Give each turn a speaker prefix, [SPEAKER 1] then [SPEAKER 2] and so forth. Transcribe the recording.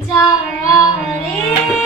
[SPEAKER 1] Darling.